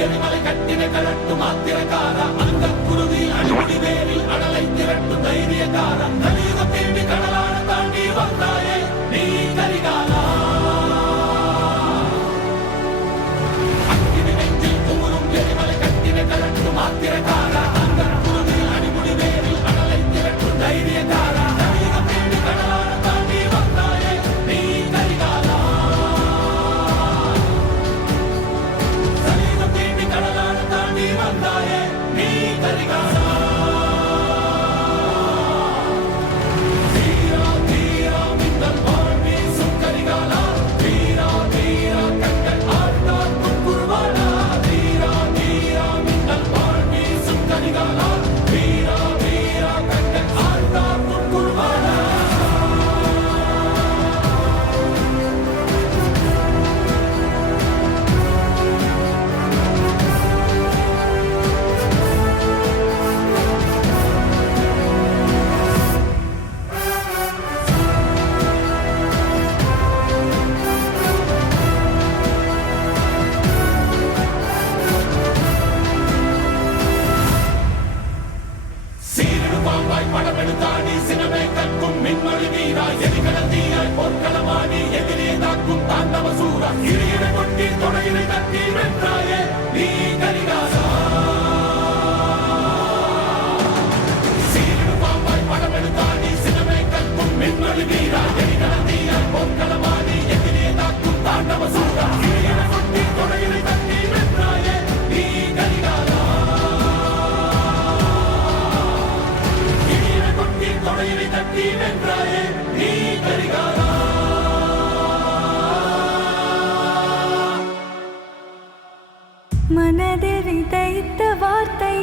எரிமலை கட்டின கரட்டும் ஆத்திரக்கார அந்த குருதி அடிமுடி வேரில் அடலை திரட்டும் தைரியக்கார கலியுகம் தேடி கடலான தாண்டி வந்தாயே நீ கரிகாலா அக்கினி நெஞ்சில் குமுறும் எரிமலை கட்டின கரட்டும் ஆத்திரக்கார அந்த குருதி அடிமுடி வேரில் அடலை திரட்டும் தைரியக்கார கலியுகம் தேடி கடலான தாண்டி வந்தாயே நீ கரிகாலா கலியுகம் தேடி கடலான தாண்டி வந்தாயே நீ கரிகாலா படமெடுத்தாடி சினமே கற்கும் மின்மொழி வீரா எரிகடத்தீயாய் பொற்களமாடி எதிரே தாக்கும் தாண்டவ சூரா இறையிட கொட்டி தொடையினை தட்டி வென்றாயே நீ கரிகாலா சீரிடு பாம்பாய் படமெடுத்தாடி சினமே கற்கும் மின்மொழி வீரா எரிகடத்தீயாய் பொற்களமாடி எதிரே தாக்கும் தாண்டவ சூரா இறையிட கொட்டி தொடையினை தட்டி வென்றாயே நீ கரிகாலா தொடையினை தட்டி வென்றாயே நீ கரிகாலா மனதில்